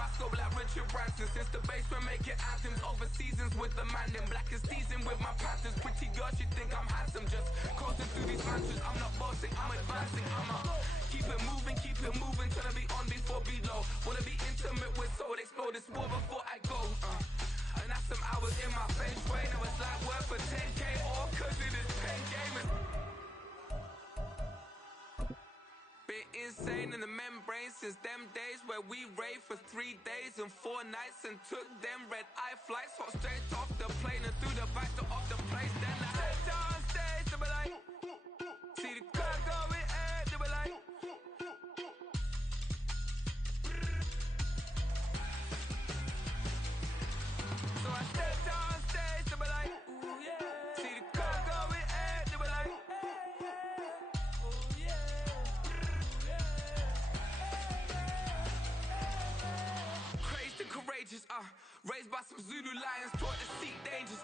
my scope like Richard Branson. Since the basement making anthems over seasons with the man in black is seasoned with my patterns. Pretty girls, you think I'm handsome. Just coasting through these mansions. I'm not bossing, I'm advancing. Keep it moving, tryna be on before below. Wanna be intimate with soul, explore this war before I go. And that's some hours in my feng shui. Now it's like work for 10K, all cause it is pen gaming. Been insane in the membrane since them days where we raved for 3 days and 4 nights and took them red-eye flights. Hot straight off the plane and through the back door of the place. Then I stepped on stage, they were like, see the crowd going air, they were like, so I stepped on stage, they were like, ooh yeah. See the crowd going air, they were like, oh yeah. Crazed and courageous, raised by some Zulu lions, taught to seek dangers,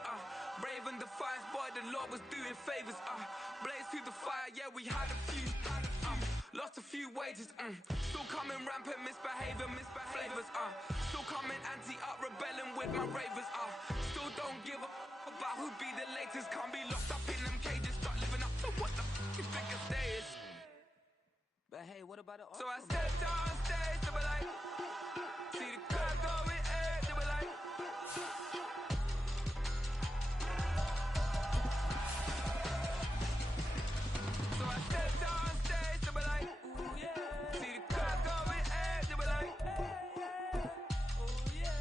brave and defiant, boy, the Lord was doing favors, blaze through the fire, yeah, we had a few, lost a few wages, still coming rampant, misbehavior, flavors, still coming anti-up, rebelling with my ravers, still don't give a about who be the latest, can't be locked up in them cages, start living up to what the you think a day is. But hey, what about it? So I stepped on stage, they were like, see the crowd going air, they were like, so I stepped on stage, they were like, ooh yeah. See the crowd going air, they were like, oh yeah.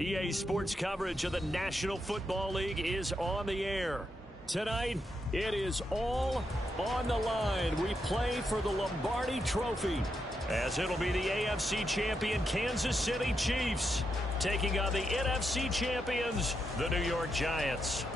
EA Sports coverage of the National Football League is on the air. Tonight, it is all on the line. We play for the Lombardi Trophy, as it'll be the AFC champion Kansas City Chiefs taking on the NFC champions, the New York Giants.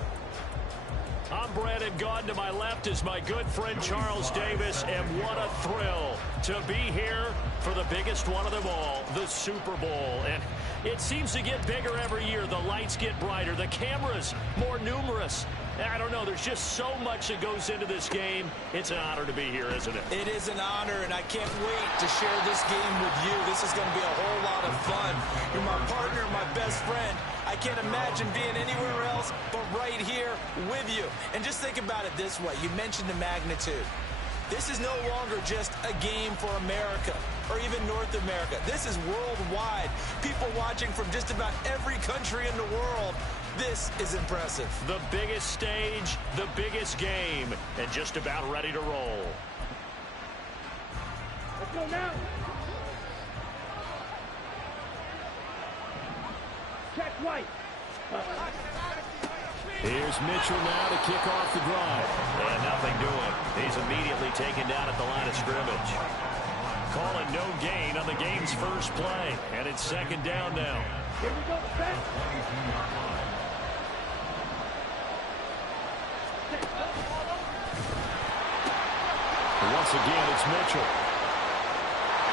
I'm Brandon Gaudin. To my left is my good friend Charles Davis, and what a thrill to be here for the biggest one of them all, the Super Bowl. And it seems to get bigger every year. The lights get brighter, the cameras more numerous. I don't know, there's just so much that goes into this game. It's an honor to be here, isn't it? It is an honor, and I can't wait to share this game with you. This is going to be a whole lot of fun. You're my partner, my best friend. I can't imagine being anywhere else but right here with you. And just think about it this way. You mentioned the magnitude. This is no longer just a game for America or even North America. This is worldwide. People watching from just about every country in the world. This is impressive. The biggest stage, the biggest game, and just about ready to roll. Let's go now. Check right. Here's Mitchell now to kick off the drive. And nothing doing. He's immediately taken down at the line of scrimmage. Calling no gain on the game's first play. And it's second down now. Here we go. Set. Once again, it's Mitchell.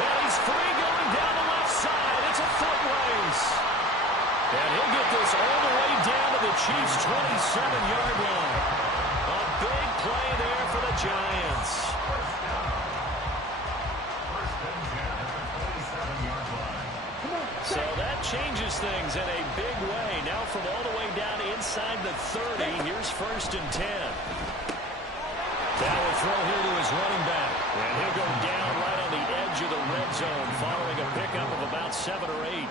And he's free going down the left side. It's a foot race. And he'll get this all the way down to the Chiefs' 27-yard line. A big play there for the Giants. So that changes things in a big way. Now from all the way down inside the 30, here's 1st and 10. Now we'll throw here to his running back. And he'll go down right on the edge of the red zone following a pickup of about 7 or 8.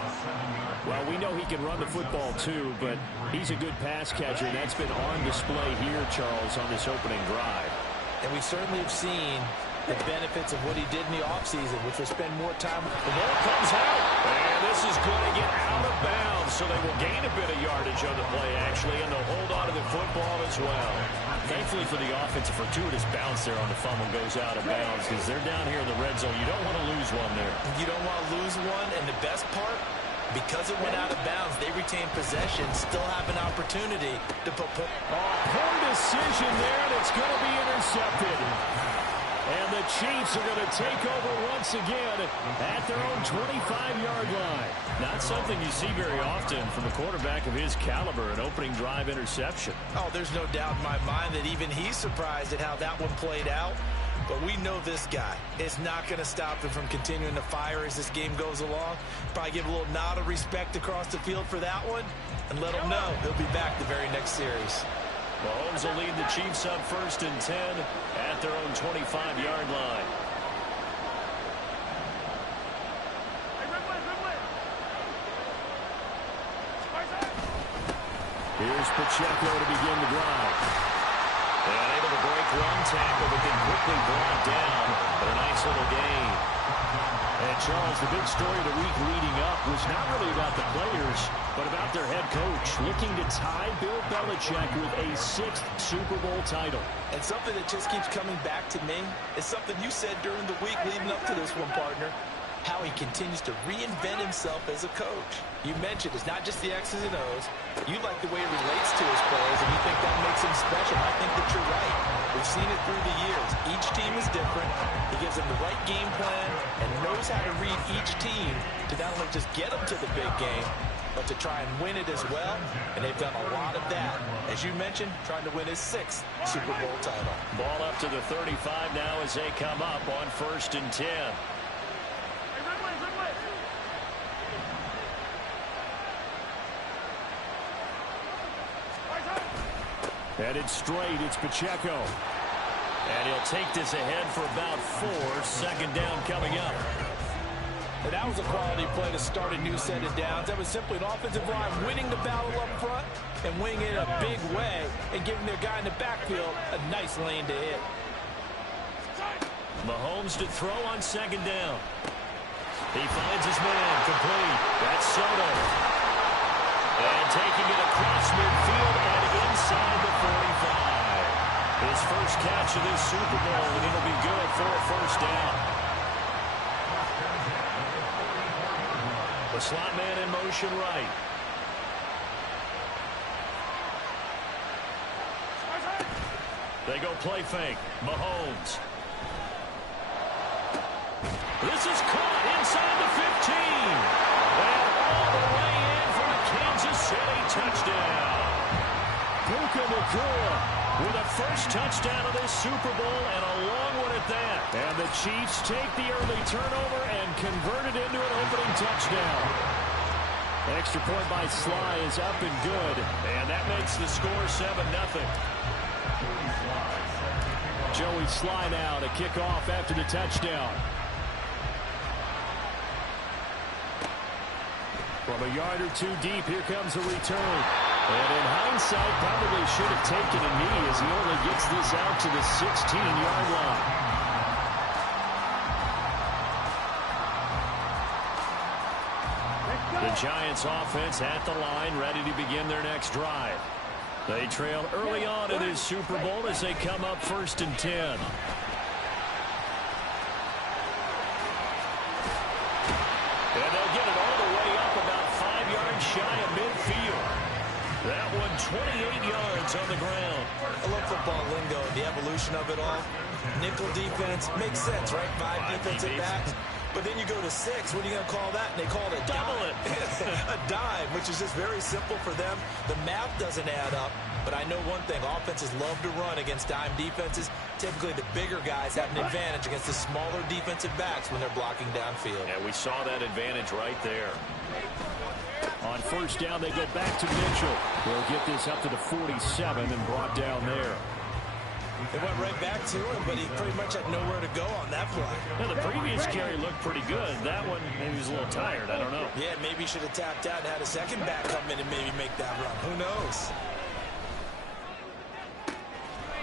Well, we know he can run the football too, but he's a good pass catcher, and that's been on display here, Charles, on this opening drive. And we certainly have seen the benefits of what he did in the offseason, which was spend more time. The ball comes out, and this is going to get out of bounds, so they will gain a bit of yardage on the play, actually, and they'll hold on to the football as well. Thankfully for the offense, a fortuitous bounce there on the fumble goes out of bounds because they're down here in the red zone. You don't want to lose one there. You don't want to lose one, and the best part, because it went out of bounds, they retain possession, still have an opportunity to put. Poor decision there, and it's going to be intercepted. And the Chiefs are going to take over once again at their own 25-yard line. Not something you see very often from a quarterback of his caliber, an opening drive interception. Oh, there's no doubt in my mind that even he's surprised at how that one played out. But we know this guy is not going to stop him from continuing to fire as this game goes along. Probably give a little nod of respect across the field for that one and let him know he'll be back the very next series. Mahomes will lead the Chiefs up 1st and 10 at their own 25-yard line. Here's Pacheco to begin the drive. And able to break one tackle, but then quickly brought down. But a nice little gain. And Charles, the big story of the week leading up was not really about the players, but about their head coach looking to tie Bill Belichick with a 6th Super Bowl title. And something that just keeps coming back to me is something you said during the week leading up to this one, partner. How he continues to reinvent himself as a coach. You mentioned it's not just the X's and O's. You like the way he relates to his players, and you think that makes him special. I think that you're right. We've seen it through the years. Each team is different. He gives them the right game plan and knows how to read each team to not only just get them to the big game, but to try and win it as well. And they've done a lot of that. As you mentioned, trying to win his 6th Super Bowl title. Ball up to the 35 now as they come up on 1st and 10. Headed straight, it's Pacheco. And he'll take this ahead for about 4. 2nd down coming up. And that was a quality play to start a new set of downs. That was simply an offensive line winning the battle up front and winning it in a big way and giving their guy in the backfield a nice lane to hit. Mahomes to throw on 2nd down. He finds his man complete. That's Soto. And taking it across midfield and inside the 45. His first catch of this Super Bowl, and it'll be good for a 1st down. The slot man in motion right. They go play fake. Mahomes. This is caught inside the 15. And all the way in for a Kansas City touchdown. Puka Nacua with a first touchdown of this Super Bowl, and a long one at that. And the Chiefs take the early turnover and convert it into an opening touchdown. Extra point by Sly is up and good, and that makes the score 7-0. Joey Sly now to kick off after the touchdown. From a yard or 2 deep, here comes a return. And in hindsight, probably should have taken a knee as he only gets this out to the 16-yard line. The Giants offense at the line, ready to begin their next drive. They trail early on in this Super Bowl as they come up 1st and 10. And they'll get it all the way up about 5 yards shy of midfield. That one 28 yards on the ground. I love football lingo, the evolution of it all. Nickel defense makes sense, right? 5 defensive backs. But then you go to 6. What are you going to call that? And they call it a double dime. A dime, which is just very simple for them. The math doesn't add up. But I know one thing. Offenses love to run against dime defenses. Typically, the bigger guys have an advantage against the smaller defensive backs when they're blocking downfield. Yeah, we saw that advantage right there. On 1st down, they go back to Mitchell. They'll get this up to the 47 and brought down there. They went right back to him, but he pretty much had nowhere to go on that play. Well, the previous carry looked pretty good. That one, maybe he was a little tired. I don't know. Yeah, maybe he should have tapped out and had a second back come in and maybe make that run. Who knows?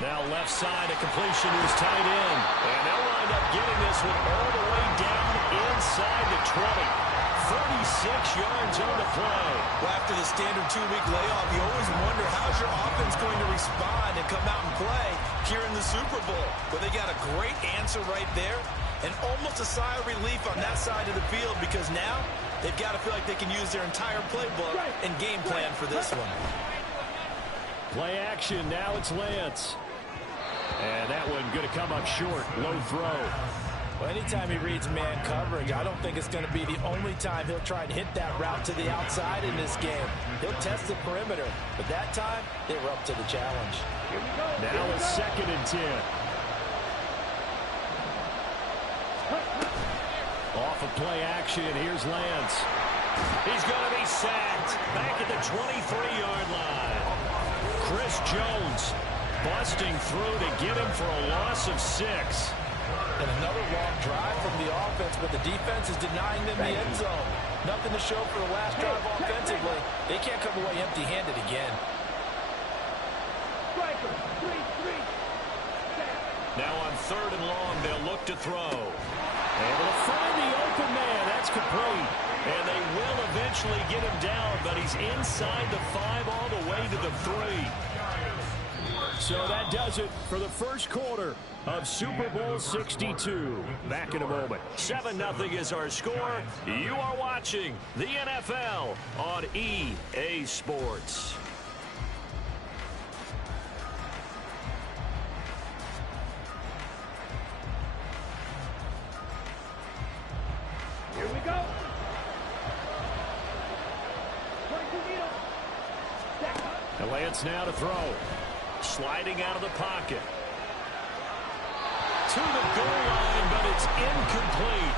Now left side, a completion to his tight end. And they'll wind up getting this one all the way down inside the 20. 36 yards on the play. Well, after the standard 2-week layoff, you always wonder how's your offense going to respond and come out and play here in the Super Bowl. But they got a great answer right there and almost a sigh of relief on that side of the field because now they've got to feel like they can use their entire playbook and game plan for this one. Play action. Now it's Lance. And that one going to come up short. Low throw. Well, anytime he reads man coverage, I don't think it's going to be the only time he'll try and hit that route to the outside in this game. He'll test the perimeter, but that time, they were up to the challenge. Now a 2nd and 10. Off of play action, here's Lance. He's going to be sacked back at the 23-yard line. Chris Jones busting through to get him for a loss of 6. And another long drive from the offense, but the defense is denying them the end zone. Nothing to show for the last drive offensively. They can't come away empty-handed again. Now on 3rd and long, they'll look to throw. Able to find the open man. That's complete. And they will eventually get him down, but he's inside the 5 all the way to the 3. So that does it for the first quarter of Super Bowl 62. Back in a moment. 7-0 is our score. You are watching the NFL on EA Sports. Here we go. And Lance now to throw. Sliding out of the pocket. To the goal line, but it's incomplete.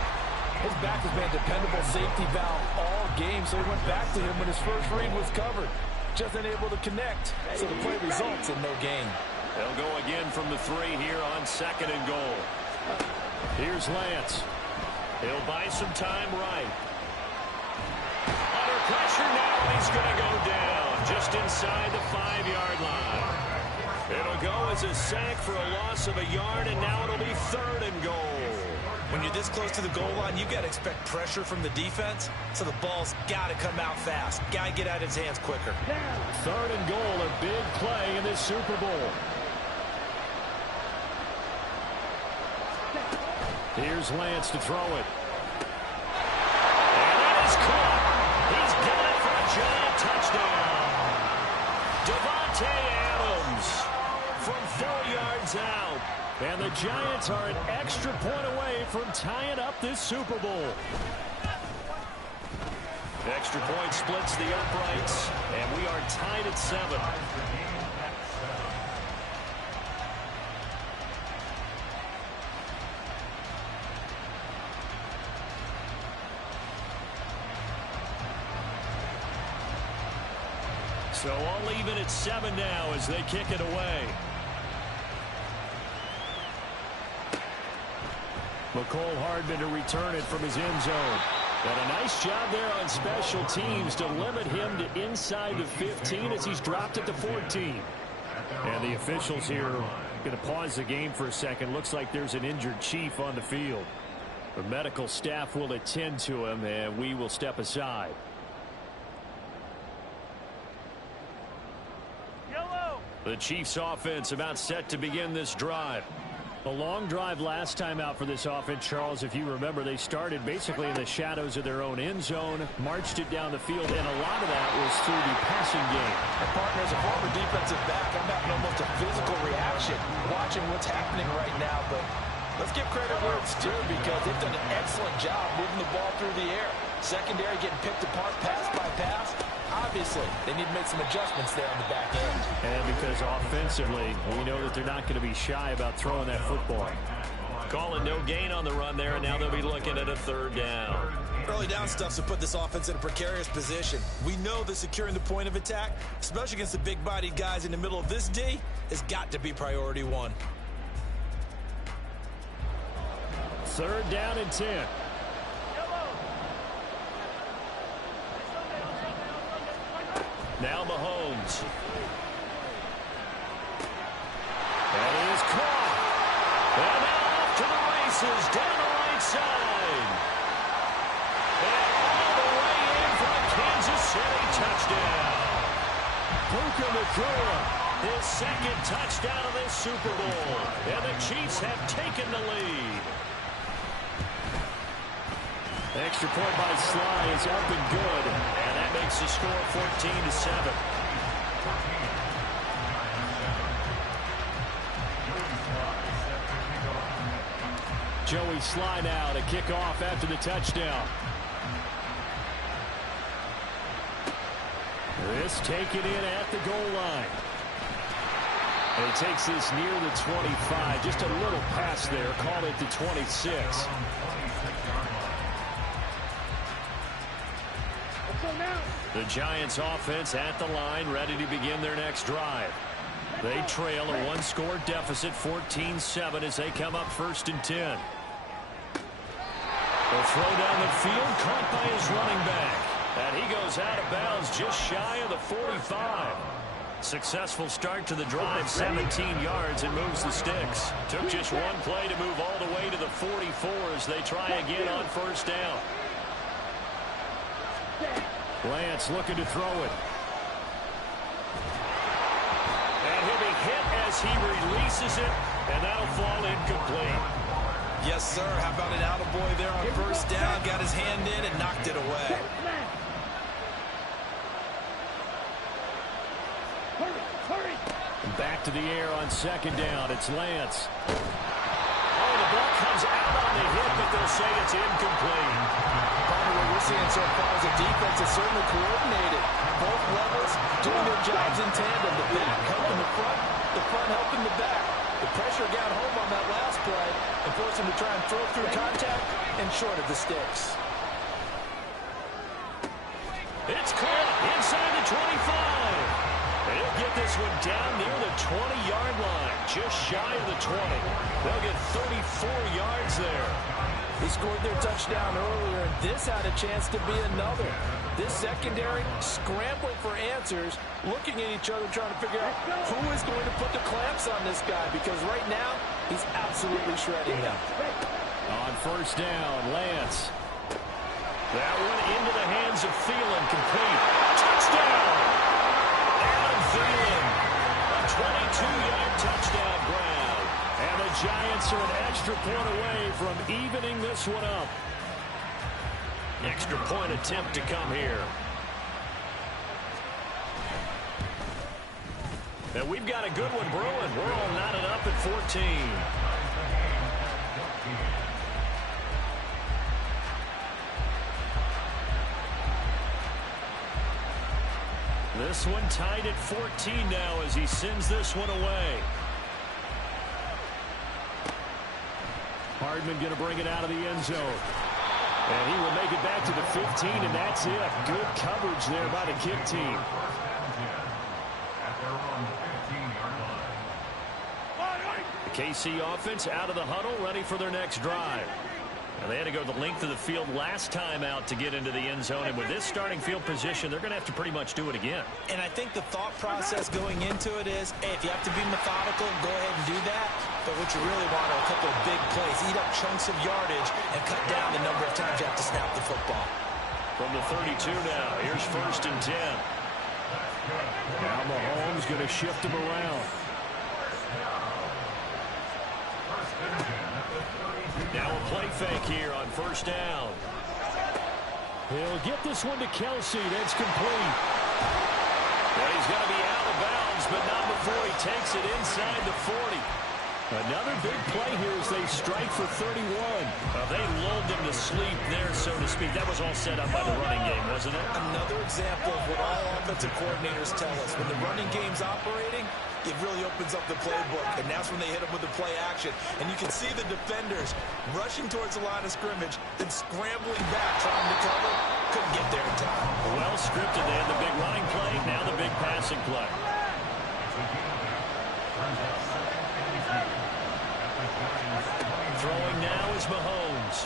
His back has been a dependable safety valve all game, so he went back to him when his first read was covered. Just unable to connect, so the play results in no gain. They'll go again from the 3 here on 2nd and goal. Here's Lance. He'll buy some time right. Under pressure now, and he's going to go down just inside the 5-yard line. It'll go as a sack for a loss of a yard, and now it'll be 3rd and goal. When you're this close to the goal line, you've got to expect pressure from the defense, so the ball's got to come out fast. Got to get out of his hands quicker. 3rd and goal, a big play in this Super Bowl. Here's Lance to throw it. And that is caught. He's got it for a giant touchdown. Devontae Adams from 4 yards out. And the Giants are an extra point away from tying up this Super Bowl. Extra point splits the uprights, and we are tied at 7. So all even at 7 now as they kick it away. McCole Hardman to return it from his end zone. And a nice job there on special teams to limit him to inside the 15 as he's dropped it to 14. And the officials here are going to pause the game for a second. Looks like there's an injured Chief on the field. The medical staff will attend to him, and we will step aside. The Chiefs offense about set to begin this drive. A long drive last time out for this offense, Charles. If you remember, they started basically in the shadows of their own end zone, marched it down the field, and a lot of that was through the passing game. My partner, as a former defensive back, I'm having almost a physical reaction watching what's happening right now. But let's give credit where it's due because they've done an excellent job moving the ball through the air. Secondary getting picked apart pass by pass. Obviously, they need to make some adjustments there on the back end. And because offensively, we know that they're not going to be shy about throwing that football. Calling no gain on the run there, and now they'll be looking at a 3rd down. Early down stuffs have put this offense in a precarious position. We know that securing the point of attack, especially against the big-bodied guys in the middle of this D, has got to be priority one. 3rd down and 10. Now Mahomes. And it is caught. And now off to the races down the right side. And all the way in for a Kansas City touchdown. Puka Nacua, his 2nd touchdown of this Super Bowl. And the Chiefs have taken the lead. Extra point by Sly is up and good. And that makes the score 14-7. Joey Sly now to kick off after the touchdown. This taken in at the goal line. And he takes this near the 25. Just a little pass there. Called it the 26. The Giants offense at the line, ready to begin their next drive. They trail a 1-score deficit, 14-7, as they come up 1st and 10. The throw down the field, caught by his running back. And he goes out of bounds just shy of the 45. Successful start to the drive, 17 yards, and moves the sticks. Took just one play to move all the way to the 44 as they try again on 1st down. Lance looking to throw it. And he'll be hit as he releases it, and that'll fall incomplete. Yes, sir. How about an attaboy there on 1st down? Got his hand in and knocked it away. Back to the air on 2nd down. It's Lance. Oh, the ball comes out on the hit, but they'll say it's incomplete. What we're seeing so far is a defense that's certainly coordinated. Both levels doing their jobs in tandem. The back helping the front helping the back. The pressure got home on that last play and forced him to try and throw through contact and short of the sticks. It's caught inside the 25. And he'll get this one down near the 20-yard line, just shy of the 20. They'll get 34 yards there. He scored their touchdown earlier, and this had a chance to be another. This secondary scrambling for answers, looking at each other, trying to figure out who is going to put the clamps on this guy, because right now, he's absolutely shredding them. On 1st down, Lance. That one into the hands of Thielen, complete. Touchdown! Adam Thielen, a 22-yard touchdown grab. And the Giants are an extra point away from evening this one up. Extra point attempt to come here. And we've got a good one brewing. We're all knotted up at 14. This one tied at 14 now as he sends this one away. Hardman going to bring it out of the end zone. And he will make it back to the 15, and that's it. Good coverage there by the kick team. The KC offense out of the huddle, ready for their next drive. And they had to go the length of the field last time out to get into the end zone. And with this starting field position, they're going to have to pretty much do it again. And I think the thought process going into it is, hey, if you have to be methodical, go ahead and do that. But what you really want are a couple of big plays. Eat up chunks of yardage and cut down the number of times you have to snap the football. From the 32 now, here's 1st and 10. Now Mahomes going to shift him around. Now a play fake here on 1st down. He'll get this one to Kelsey. That's complete. Well, he's going to be out of bounds, but not before he takes it inside the 40. Another big play here as they strike for 31. They lulled him to sleep there, so to speak. That was all set up by the running game, wasn't it? Another example of what all offensive coordinators tell us. When the running game's operating, it really opens up the playbook, and that's when they hit him with the play action. And you can see the defenders rushing towards the line of scrimmage, then scrambling back, trying to play. Throwing now is Mahomes.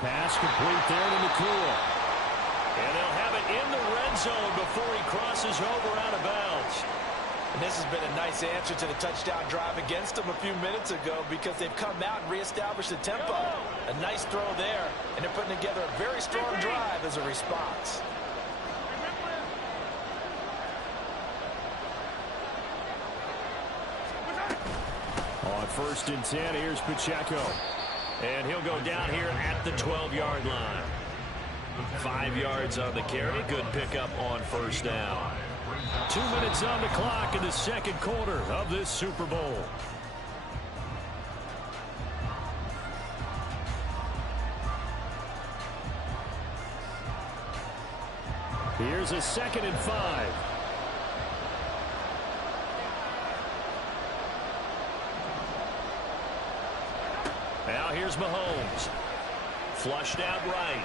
Pass complete there to McCool. And they'll have it in the red zone before he crosses over out of bounds. And this has been a nice answer to the touchdown drive against them a few minutes ago because they've come out and reestablished the tempo. A nice throw there, and they're putting together a very strong drive as a response. On 1st and 10, here's Pacheco. And he'll go down here at the 12-yard line. 5 yards on the carry. Good pickup on 1st down. 2 minutes on the clock in the second quarter of this Super Bowl. Here's a 2nd and 5. Now here's Mahomes. Flushed out right.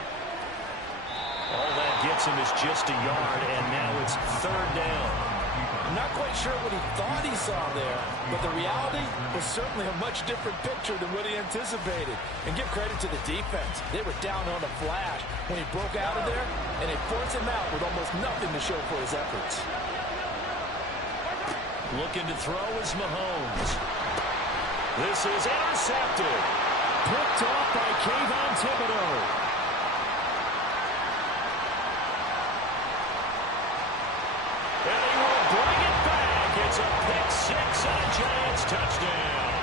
All that gets him is just a yard, and now it's 3rd down. I'm not quite sure what he thought he saw there, but the reality was certainly a much different picture than what he anticipated. And give credit to the defense. They were down on a flash when he broke out of there, and they forced him out with almost nothing to show for his efforts. Looking to throw is Mahomes. This is intercepted. Picked off by Kayvon Thibodeau. And he will bring it back. It's a pick-6 and a Giants touchdown.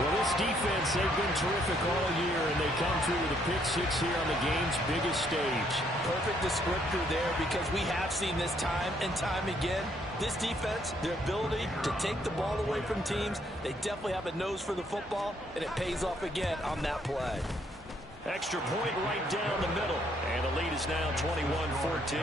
Well, this defense, they've been terrific all year, and they come through with a pick-6 here on the game's biggest stage. Perfect descriptor there because we have seen this time and time again. This defense, their ability to take the ball away from teams, they definitely have a nose for the football, and it pays off again on that play. Extra point right down the middle, and the lead is now 21-14.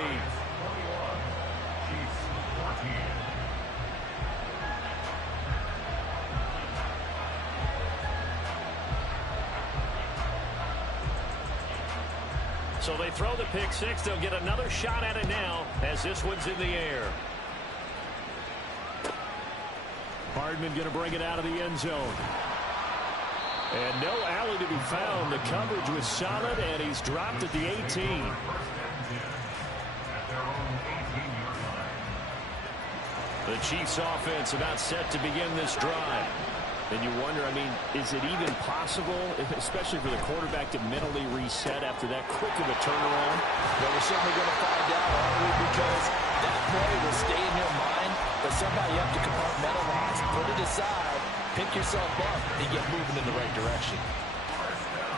So they throw the pick-6. They'll get another shot at it now as this one's in the air. Hardman going to bring it out of the end zone. And no alley to be found. The coverage was solid, and he's dropped at the 18. The Chiefs offense about set to begin this drive. And you wonder, I mean, is it even possible, especially for the quarterback, to mentally reset after that quick of a turnaround? Well, we're certainly going to find out, aren't we? Because that play will stay in your mind, but somehow you have to compartmentalize, put it aside, pick yourself up, and get moving in the right direction.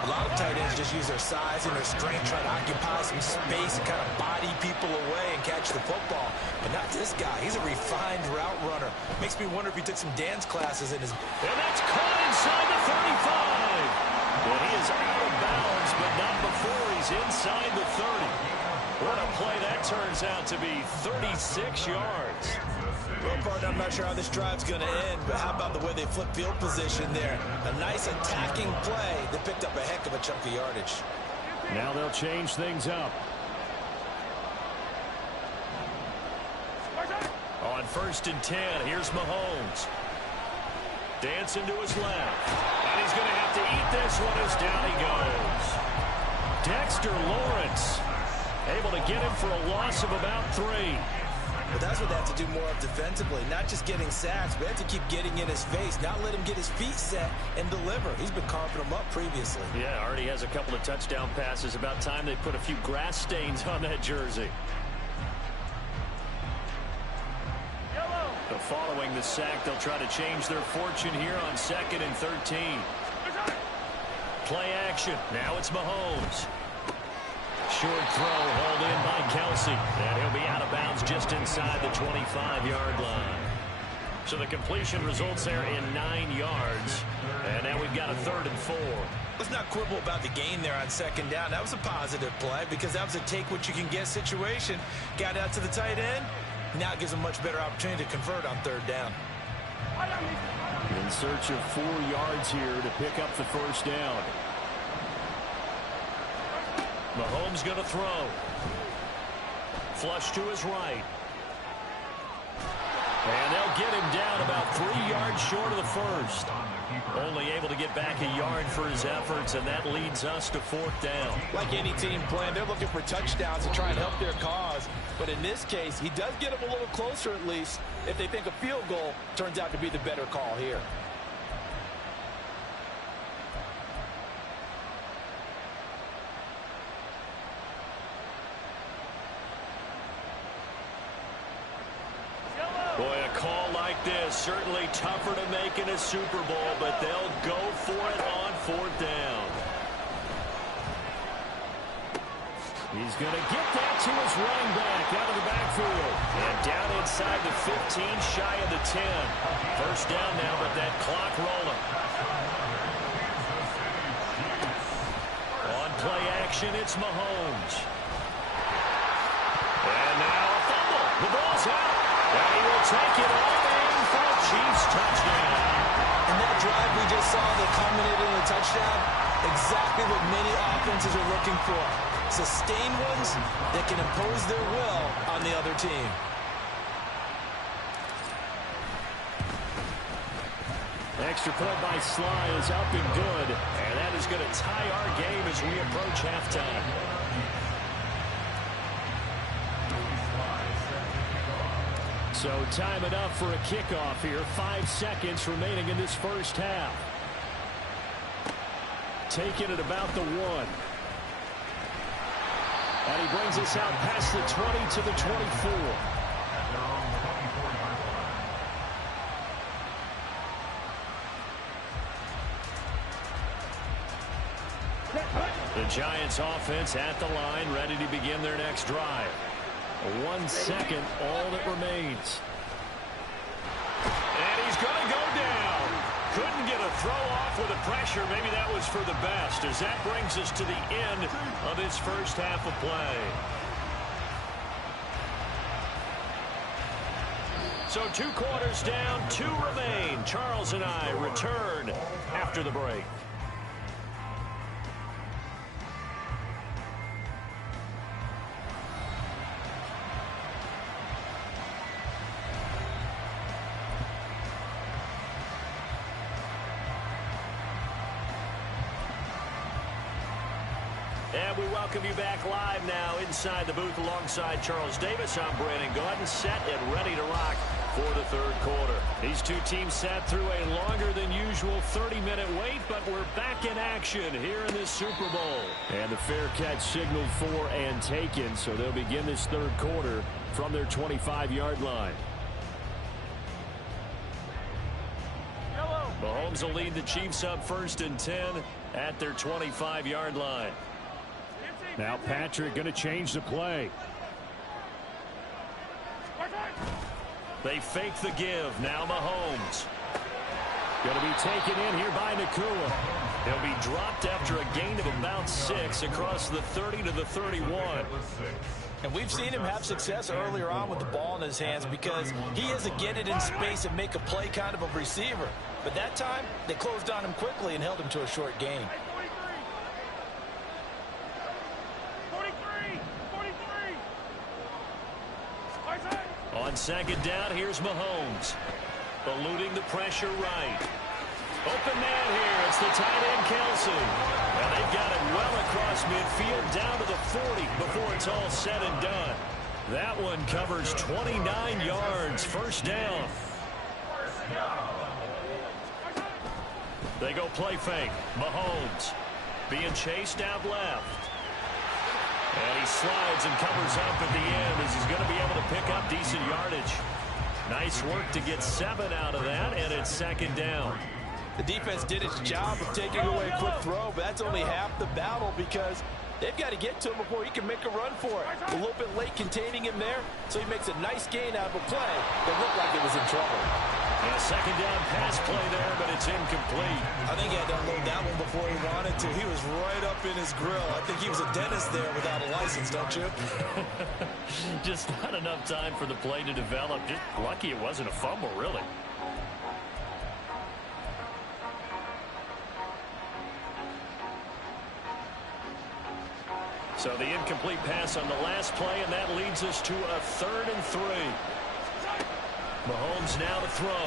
A lot of tight ends just use their size and their strength, try to occupy some space and kind of body people away and catch the football. But not this guy. He's a refined route runner. Makes me wonder if he took some dance classes in his... And that's caught inside the 35. Well, he is out of bounds, but not before he's inside the 30. What a play that turns out to be, 36 yards. Well, partner, I'm not sure how this drive's going to end, but how about the way they flip field position there? A nice attacking play that picked up a heck of a chunk of yardage. Now they'll change things up. On 1st and 10, here's Mahomes. Dancing to his left. And he's going to have to eat this one as down he goes. Dexter Lawrence able to get him for a loss of about 3. But that's what they have to do more of defensively, not just getting sacks, but they have to keep getting in his face, not let him get his feet set and deliver. He's been carving them up previously. Yeah, already has a couple of touchdown passes. About time they put a few grass stains on that jersey. So following the sack, they'll try to change their fortune here on 2nd and 13. Play action. Now it's Mahomes. Short throw hauled in by Kelsey. And he'll be out of bounds just inside the 25-yard line. So the completion results there in 9 yards. And now we've got a 3rd and 4. Let's not quibble about the gain there on 2nd down. That was a positive play because that was a take-what-you-can-get situation. Got out to the tight end. Now it gives them a much better opportunity to convert on 3rd down. In search of 4 yards here to pick up the 1st down. Mahomes going to throw. flush to his right. And they'll get him down about 3 yards short of the first. Only able to get back a yard for his efforts, and that leads us to 4th down. Like any team playing, they're looking for touchdowns to try and help their cause. But in this case, he does get them a little closer at least if they think a field goal turns out to be the better call here. Boy, a call like this, certainly tougher to make in a Super Bowl, but they'll go for it on 4th down. He's going to get that to his running back out of the backfield. And down inside the 15, shy of the 10. First down now, but that clock rolling. On play action, it's Mahomes. And now a fumble. The ball's out. And he will take it all in for a Chiefs touchdown. And that drive we just saw that culminated in a touchdown, exactly what many offenses are looking for. Sustained ones that can impose their will on the other team. Extra point by Sly is up and good. And that is going to tie our game as we approach halftime. So time enough for a kickoff here. 5 seconds remaining in this first half. Taking it about the 1. And he brings us out past the 20 to the 24. The Giants offense at the line, ready to begin their next drive. 1 second, all that remains. And he's going to go down. Couldn't get a throw off with the pressure. Maybe that was for the best, as that brings us to the end of this first half of play. So 2 quarters down, 2 remain. Charles and I return after the break. And we welcome you back live now inside the booth alongside Charles Davis. I'm Brandon Gaudin, set and ready to rock for the 3rd quarter. These two teams sat through a longer than usual 30-minute wait, but we're back in action here in this Super Bowl. And the fair catch signaled for and taken, so they'll begin this 3rd quarter from their 25-yard line. Mahomes will lead the Chiefs up 1st and 10 at their 25-yard line. Now Patrick going to change the play. They fake the give. Now Mahomes. Going to be taken in here by Nakua. He'll be dropped after a gain of about 6 across the 30 to the 31. And we've seen him have success earlier on with the ball in his hands because he has to get it in space and make a play kind of a receiver. But that time, they closed on him quickly and held him to a short gain. On 2nd down, here's Mahomes. Eluding the pressure right. Open man here. It's the tight end, Kelsey. And they've got it well across midfield down to the 40 before it's all said and done. That one covers 29 yards. First down. They go play fake. Mahomes being chased out left. And he slides and covers up at the end as he's going to be able to pick up decent yardage. Nice work to get 7 out of that, and it's 2nd down. The defense did its job of taking away a quick throw, but that's only half the battle because they've got to get to him before he can make a run for it. A little bit late containing him there, so he makes a nice gain out of a play that looked like it was in trouble. And a 2nd down pass play there, but it's incomplete. I think he had to unload that one before he wanted to. He was right up in his grill. I think he was a dentist there without a license, don't you? Just not enough time for the play to develop. Just lucky it wasn't a fumble, really. So the incomplete pass on the last play, and that leads us to a 3rd and 3. Mahomes now to throw.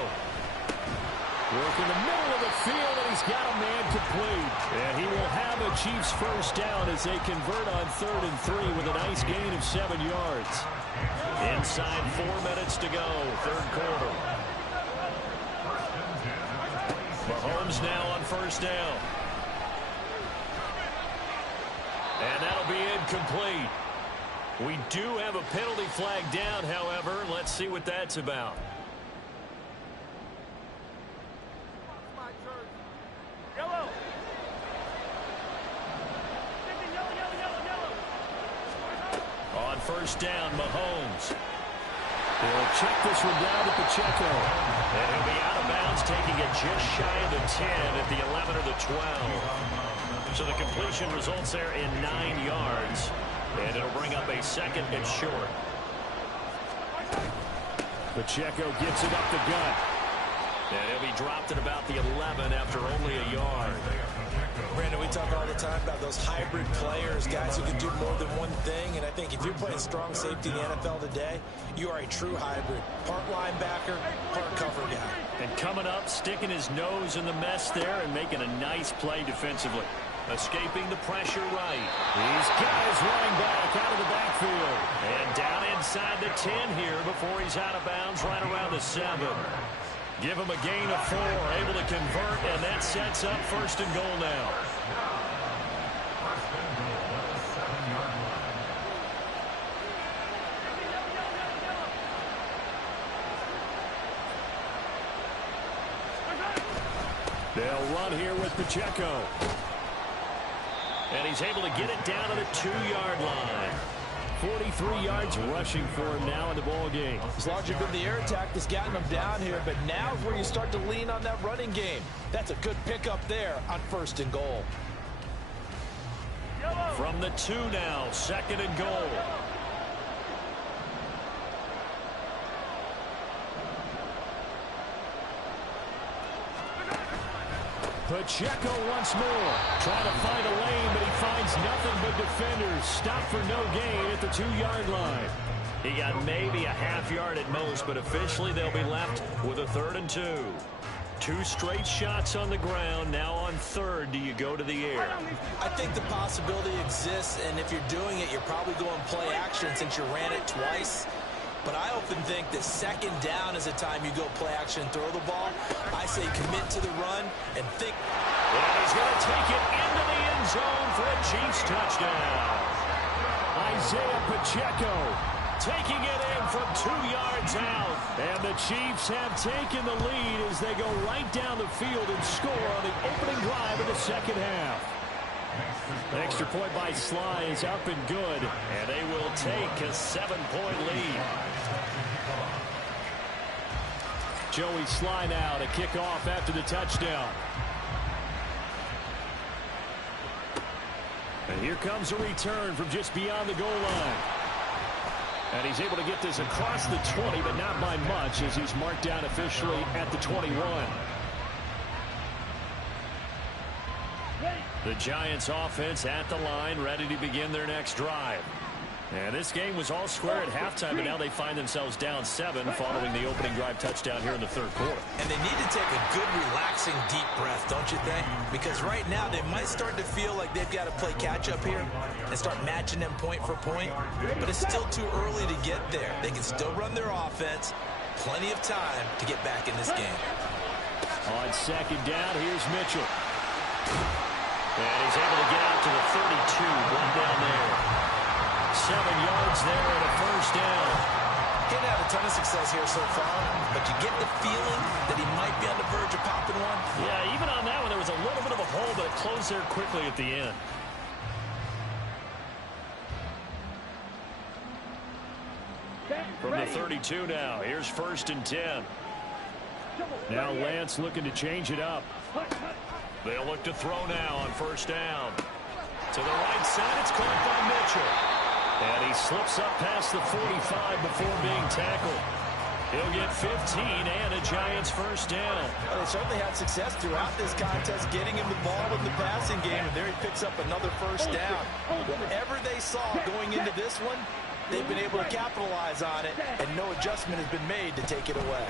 Work in the middle of the field, and he's got a man complete. And he will have a Chiefs first down as they convert on 3rd and 3 with a nice gain of 7 yards. Inside 4 minutes to go, 3rd quarter. Mahomes now on first down. And that'll be incomplete. We do have a penalty flag down, however. Let's see what that's about. Yellow. On first down, Mahomes. They'll check this one down to Pacheco. And he'll be out of bounds, taking it just shy of the 10 at the 11 or the 12. So the completion results there in 9 yards. And it'll bring up a 2nd and short. Pacheco gets it up the gut. And he'll be dropped at about the 11 after only a yard. Brandon, we talk all the time about those hybrid players, guys who can do more than one thing. And I think if you're playing strong safety in the NFL today, you are a true hybrid. Part linebacker, part cover guy. And coming up, sticking his nose in the mess there and making a nice play defensively. Escaping the pressure right. He's got his running back out of the backfield. And down inside the 10 here before he's out of bounds right around the 7. Give him a gain of 4, able to convert, and that sets up 1st and goal now. They'll run here with Pacheco. And he's able to get it down to the 2-yard line. 43 yards rushing for him now in the ball game. As long as you've been the air attack that's gotten him down here, but now is where you start to lean on that running game. That's a good pickup there on 1st and goal. From the 2 now, 2nd and goal. Pacheco once more, trying to find a lane, but he finds nothing but defenders. Stopped for no gain at the 2-yard line. He got maybe a half yard at most, but officially they'll be left with a 3rd and 2. 2 straight shots on the ground. Now on 3rd, do you go to the air? I think the possibility exists, and if you're doing it, you're probably going play action since you ran it twice. But I often think that 2nd down is a time you go play action and throw the ball. I say commit to the run and think. And he's going to take it into the end zone for a Chiefs touchdown. Isaiah Pacheco taking it in from 2 yards out. And the Chiefs have taken the lead as they go right down the field and score on the opening drive of the 2nd half. Extra point by Sly is up and good, and they will take a 7-point lead. Joey Sly now to kick off after the touchdown. And here comes a return from just beyond the goal line. And he's able to get this across the 20, but not by much as he's marked down officially at the 21. The Giants offense at the line, ready to begin their next drive. And this game was all square at halftime, but now they find themselves down 7 following the opening drive touchdown here in the 3rd quarter. And they need to take a good, relaxing, deep breath, don't you think? Because right now they might start to feel like they've got to play catch-up here and start matching them point for point. But it's still too early to get there. They can still run their offense. Plenty of time to get back in this game. On 2nd down, here's Mitchell. And he's able to get out to the 32, brought down there. 7 yards there and a 1st down. He didn't have a ton of success here so far, but you get the feeling that he might be on the verge of popping one. Yeah, even on that one, there was a little bit of a hole, but it closed there quickly at the end. From the 32 now, here's 1st and 10. Now Lance looking to change it up. They'll look to throw now on 1st down. To the right side, it's caught by Mitchell. And he slips up past the 45 before being tackled. He'll get 15 and a Giants first down. Well, they certainly had success throughout this contest getting him the ball in the passing game, and there he picks up another first down. Whatever they saw going into this one, they've been able to capitalize on it, and no adjustment has been made to take it away.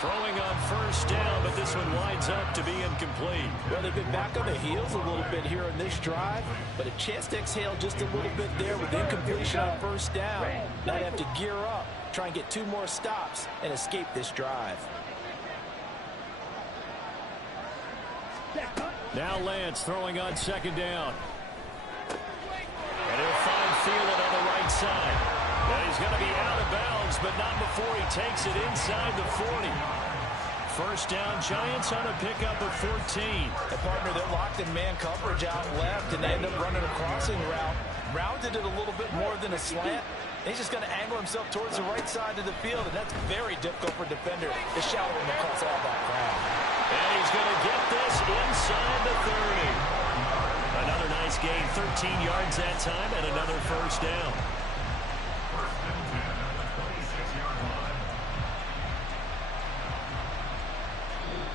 Throwing on first down, but this one winds up to be incomplete. Well, they've been back on the heels a little bit here in this drive, but a chance to exhale just a little bit there with incompletion on first down. Now they have to gear up, try and get 2 more stops, and escape this drive. Now Lance throwing on second down. And he'll find Thielen on the right side. And he's going to be out of bounds, but not before he takes it inside the 40. First down, Giants on a pickup of 14. The partner, they're locked in man coverage out left, and they end up running a crossing route. Rounded it a little bit more than a slant. He's just going to angle himself towards the right side of the field, and that's very difficult for a defender to shadow him across all that ground. And he's going to get this inside the 30. Another nice gain, 13 yards that time, and another first down.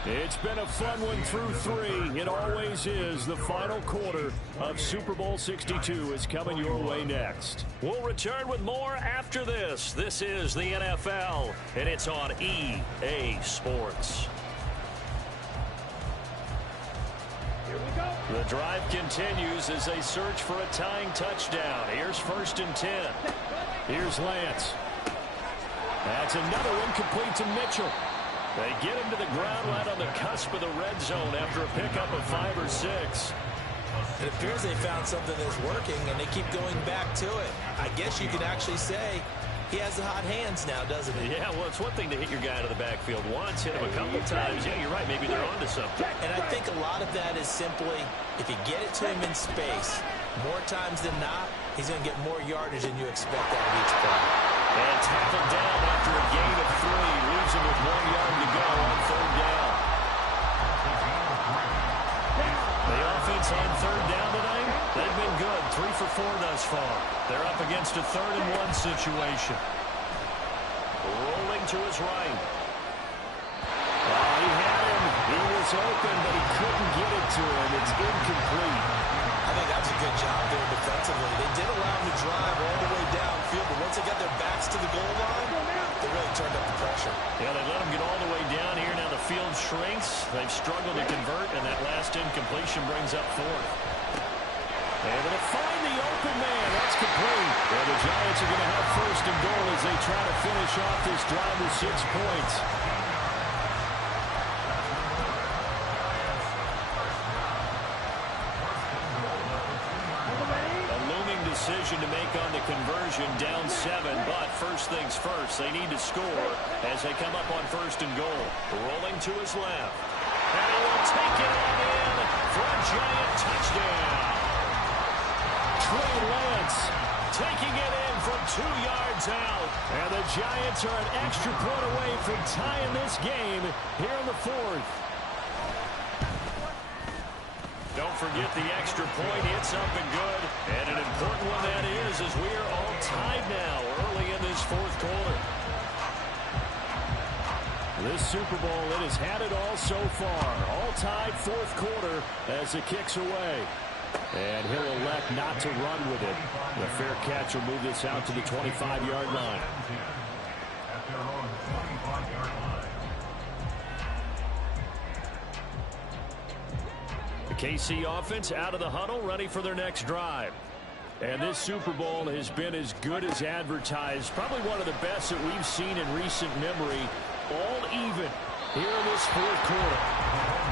It's been a fun one through 3. It always is. The final quarter of Super Bowl 62 is coming your way next. We'll return with more after this. This is the NFL, and it's on EA Sports. Here we go. The drive continues as they search for a tying touchdown. Here's 1st and 10. Here's Lance. That's another incomplete to Mitchell. They get him to the ground right on the cusp of the red zone after a pickup of 5 or 6. It appears they found something that's working, and they keep going back to it. I guess you could actually say he has the hot hands now, doesn't he? Yeah, well, it's one thing to hit your guy out of the backfield once, hit him a couple times. Yeah, you're right. Maybe they're onto something. And I think a lot of that is simply, if you get it to him in space, more times than not, he's going to get more yardage than you expect out of each play. And tackled down after a gain of 3. Leaves him with 1 yard to go on 3rd down. The offense on 3rd down tonight, they've been good. 3 for 4 thus far. They're up against a 3rd and 1 situation. Rolling to his right. He had him. He was open, but he couldn't get it to him. It's incomplete. I think that's a good job there defensively. They did allow him to drive all the way downfield, but once they got their backs to the goal line, they really turned up the pressure. Yeah, they let him get all the way down here. Now the field shrinks. They've struggled to convert, and that last incompletion brings up 4th. Able to find the open man. That's complete. And the Giants are going to have 1st and goal as they try to finish off this drive with 6 points. Decision to make on the conversion, down 7, but first things first, they need to score as they come up on 1st and goal. Rolling to his left, and he will take it on in for a Giant touchdown. Trey Lance taking it in from 2 yards out, and the Giants are an extra point away from tying this game here in the 4th. Don't forget the extra point. It's up and good. And an important one that is, as we are all tied now early in this 4th quarter. This Super Bowl, it has had it all so far. All tied 4th quarter as it kicks away. And he'll elect not to run with it. The fair catch will move this out to the 25-yard line. KC offense out of the huddle, ready for their next drive. And this Super Bowl has been as good as advertised. Probably one of the best that we've seen in recent memory. All even here in this 4th quarter.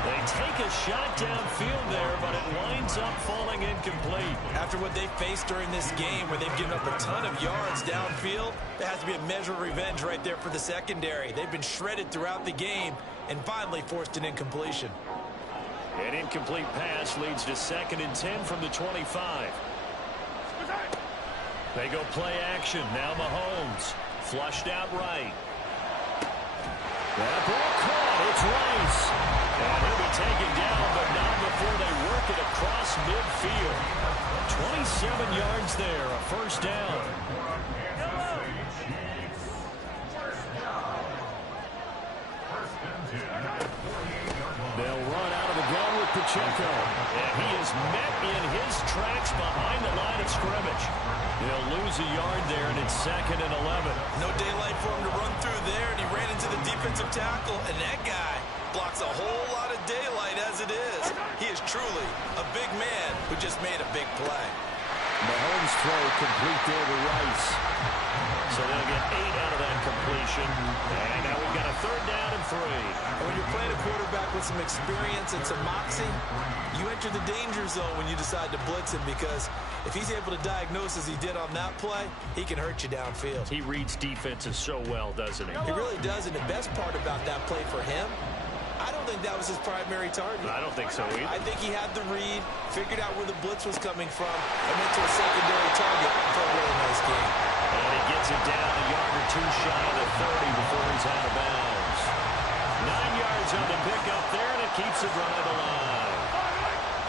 They take a shot downfield there, but it winds up falling incomplete. After what they faced during this game, where they've given up a ton of yards downfield, there has to be a measure of revenge right there for the secondary. They've been shredded throughout the game and finally forced an incompletion. An incomplete pass leads to 2nd and 10 from the 25. They go play action. Now Mahomes. Flushed out right. That ball caught. It's Rice. And he'll be taken down, but not before they work it across midfield. 27 yards there, a first down. They'll run out of the gun with Pacheco. And he is met in his tracks behind the line of scrimmage. He'll lose a yard there, and it's 2nd and 11. No daylight for him to run through there, and he ran into the defensive tackle, and that guy blocks a whole lot of daylight as it is. He is truly a big man who just made a big play. Mahomes' throw complete there to Rice. So they'll get 8 out of that completion. And now we've got a 3rd down and 3. And when you're playing a quarterback with some experience and some moxie, you enter the danger zone when you decide to blitz him, because if he's able to diagnose as he did on that play, he can hurt you downfield. He reads defenses so well, doesn't he? He really does, and the best part about that play for him, I don't think that was his primary target. I don't think so either. I think he had the read, figured out where the blitz was coming from, and went to a secondary target for a really nice game. And he gets it down a yard or 2 shy of the 30 before he's out of bounds. 9 yards on the pickup there, and it keeps the drive alive.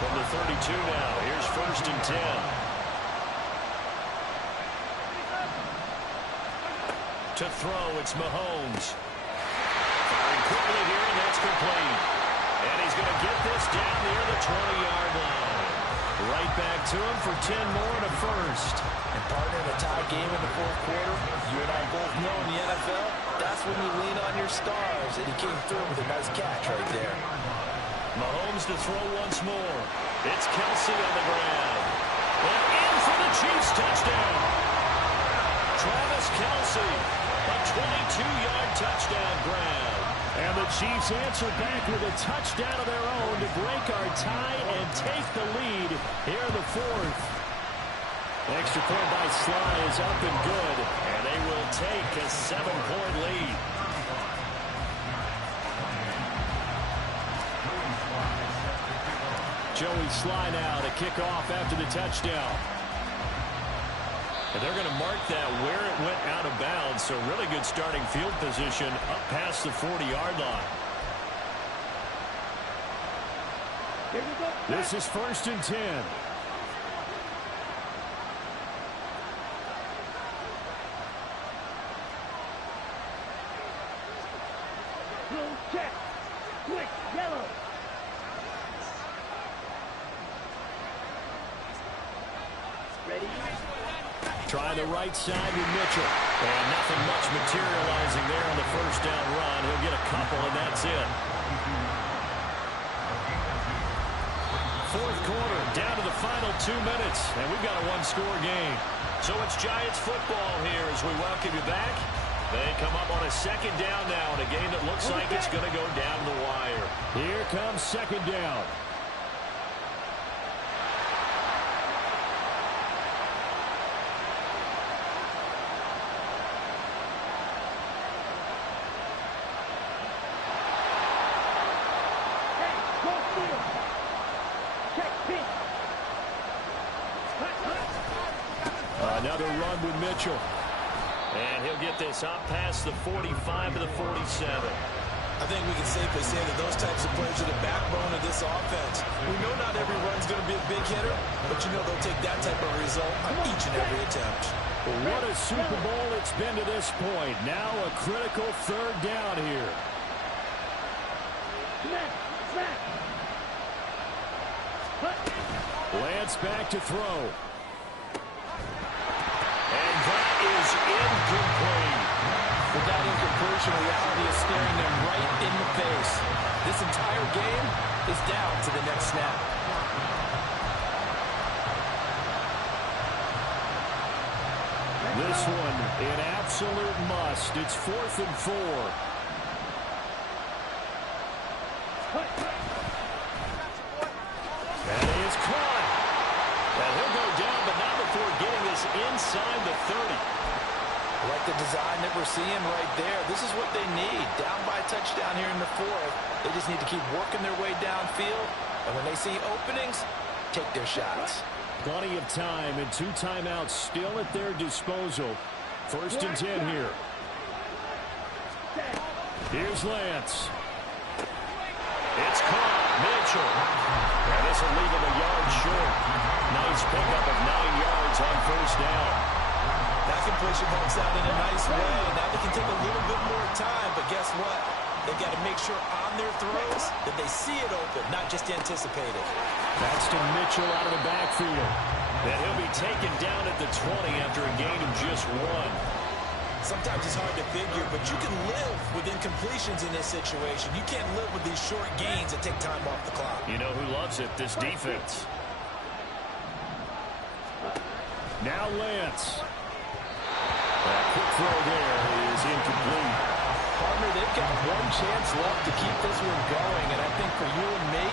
From the 32 now, here's 1st and 10. To throw, it's Mahomes. Firing quickly here, and that's complete. And he's going to get this down near the 20-yard line. Right back to him for 10 more and a first. And partner, in a tie game in the 4th quarter, you and I both know in the NFL, that's when you lean on your stars. And he came through with a nice catch right there. Mahomes to throw once more. It's Kelsey on the ground. And in for the Chiefs touchdown. Travis Kelsey, a 22-yard touchdown grab. And the Chiefs answer back with a touchdown of their own to break our tie and take the lead here in the 4th. Extra point by Sly is up and good, and they will take a 7-point lead. Joey Sly now to kick off after the touchdown. And they're going to mark that where it went out of bounds, so really good starting field position up past the 40-yard line. Here we go. This is 1st and 10. Blue check. Quick, yellow. Ready? Trying the right side with Mitchell. And nothing much materializing there on the 1st down run. He'll get a couple, and that's it. 4th quarter, down to the final 2 minutes, and we've got a 1-score game. So it's Giants football here as we welcome you back. They come up on a 2nd down now in a game that looks like it's going to go down the wire. Here comes 2nd down. Another run with Mitchell. And he'll get this up past the 45 to the 47. I think we can safely say that those types of plays are the backbone of this offense. We know not every run's going to be a big hitter, but you know they'll take that type of result on each and every attempt. What a Super Bowl it's been to this point. Now a critical 3rd down here. Lance back to throw. And that is incomplete. With that incompletion, reality is staring them right in the face. This entire game is down to the next snap. This one an absolute must. It's 4th and 4. And he is caught. And he'll go down, but not before getting this inside the 30. I like the design that we're seeing right there. This is what they need. Down by a touchdown here in the 4th. They just need to keep working their way downfield. And when they see openings, take their shots. Plenty of time and 2 timeouts still at their disposal. 1st and 10 here. Here's Lance. It's caught. Mitchell. And this will leave him a yard short. Nice pickup of first down. That completion works out in a nice way. Now they can take a little bit more time, but guess what? They've got to make sure on their throws that they see it open, not just anticipate it. That's to Mitchell out of the backfield. And he'll be taken down at the 20 after a gain of just 1. Sometimes it's hard to figure, but you can live with incompletions in this situation. You can't live with these short gains that take time off the clock. You know who loves it? This defense. Now Lance. That quick throw there is incomplete. Partner, they've got one chance left to keep this one going, and I think for you and me,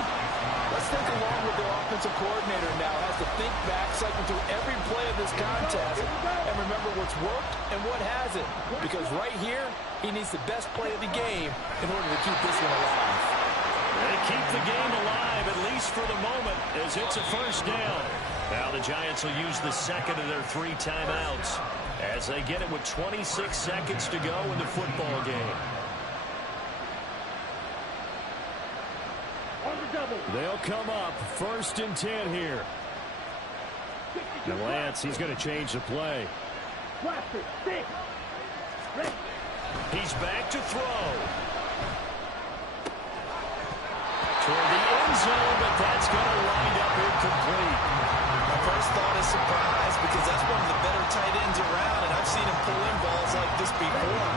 let's think along with their offensive coordinator now. Has to think back, cycle through every play of this contest, and remember what's worked and what hasn't. Because right here, he needs the best play of the game in order to keep this one alive. They keep the game alive, at least for the moment, as it's a first down. Now the Giants will use the second of their 3 timeouts as they get it with 26 seconds to go in the football game. They'll come up first and 10 here. And Lance, he's going to change the play. He's back to throw. Toward the end zone, but that's going to wind up incomplete. My first thought is surprise, because that's one of the better tight ends around, and I've seen him pull in balls like this before.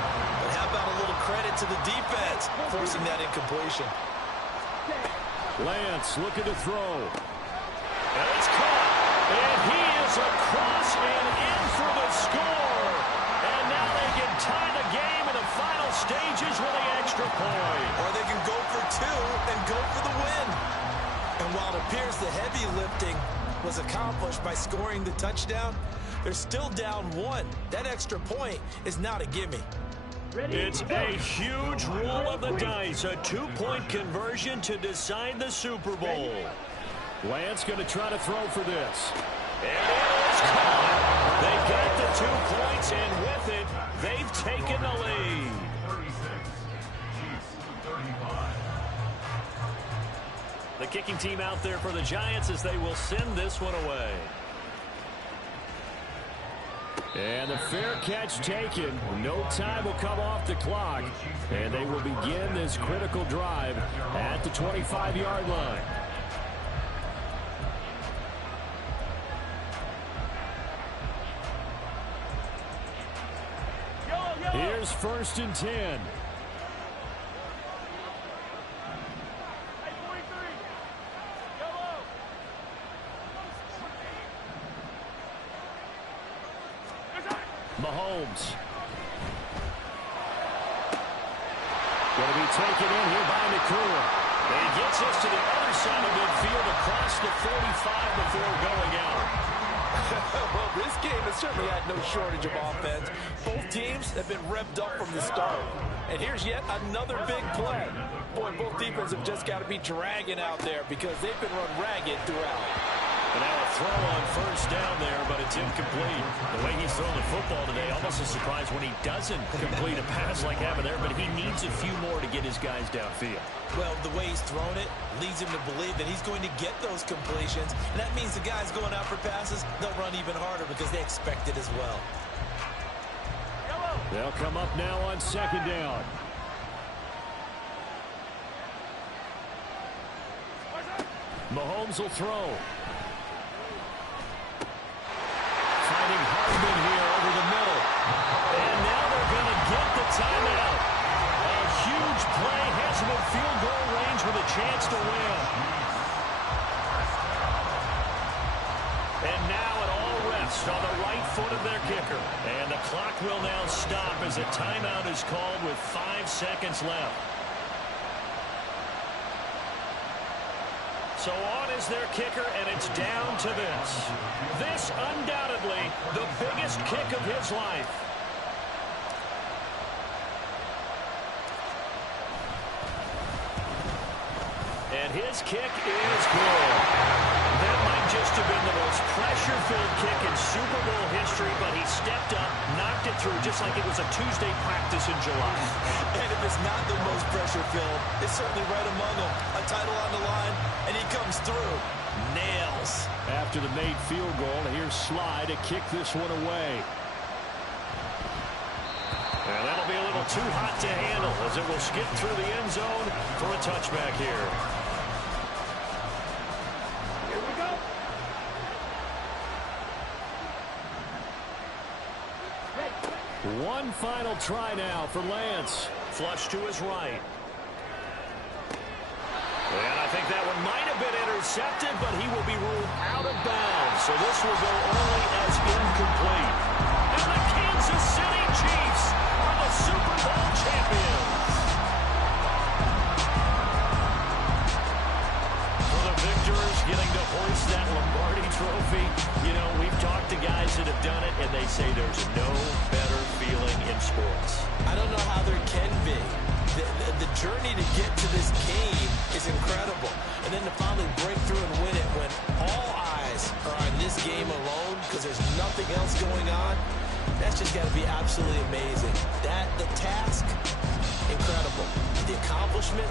But how about a little credit to the defense forcing that incompletion? Lance looking to throw. And it's caught. And he is across and in for the score. And now they can tie the game in the final stages with the extra point. Or they can go for 2 and go for the win. And while it appears the heavy lifting was accomplished by scoring the touchdown, they're still down 1. That extra point is not a gimme. It's a huge roll of the dice, a 2-point conversion to decide the Super Bowl. Lance going to try to throw for this. And it is caught. They got the 2 points, and with it, they've taken the lead. The kicking team out there for the Giants as they will send this one away. And the fair catch taken. No time will come off the clock. And they will begin this critical drive at the 25-yard line. Here's first and 10. Mahomes. Going to be taken in here by Nakua. And he gets us to the other side of midfield across the 45 before going out. Well, this game has certainly had no shortage of offense. Both teams have been revved up from the start. And here's yet another big play. Boy, both defenses have just got to be dragging out there because they've been run ragged throughout. And now a throw on first down there, but it's incomplete. The way he's throwing the football today, almost a surprise when he doesn't complete a pass like happened there, but he needs a few more to get his guys downfield. Well, the way he's thrown it leads him to believe that he's going to get those completions. And that means the guys going out for passes, they'll run even harder because they expect it as well. They'll come up now on second down. Mahomes will throw. Finding Hardman here over the middle. And now they're going to get the timeout. A huge play has him in field goal range with a chance to win. And now it all rests on the right foot of their kicker. And the clock will now stop as a timeout is called with 5 seconds left. So on is their kicker, and it's down to this. This undoubtedly the biggest kick of his life. And his kick is good. That might just have been the most precious pressure-filled kick in Super Bowl history, but he stepped up, knocked it through just like it was a Tuesday practice in July. And if it's not the most pressure-filled, it's certainly right among them. A title on the line, and he comes through. Nails. After the made field goal, here's Sly to kick this one away. And that'll be a little too hot to handle as it will skip through the end zone for a touchback here. Here we go. One final try now for Lance. Flush to his right. And I think that one might have been intercepted, but he will be ruled out of bounds. So this will go only as incomplete. And the Kansas City Chiefs are the Super Bowl champions. For the victors getting to hoist that Lombardi trophy, you know, we've talked to guys that have done it, and they say there's no better feeling in sports. I don't know how there can be. The journey to get to this game is incredible. And then to finally break through and win it when all eyes are on this game alone because there's nothing else going on, that's just got to be absolutely amazing. The task, incredible. The accomplishment,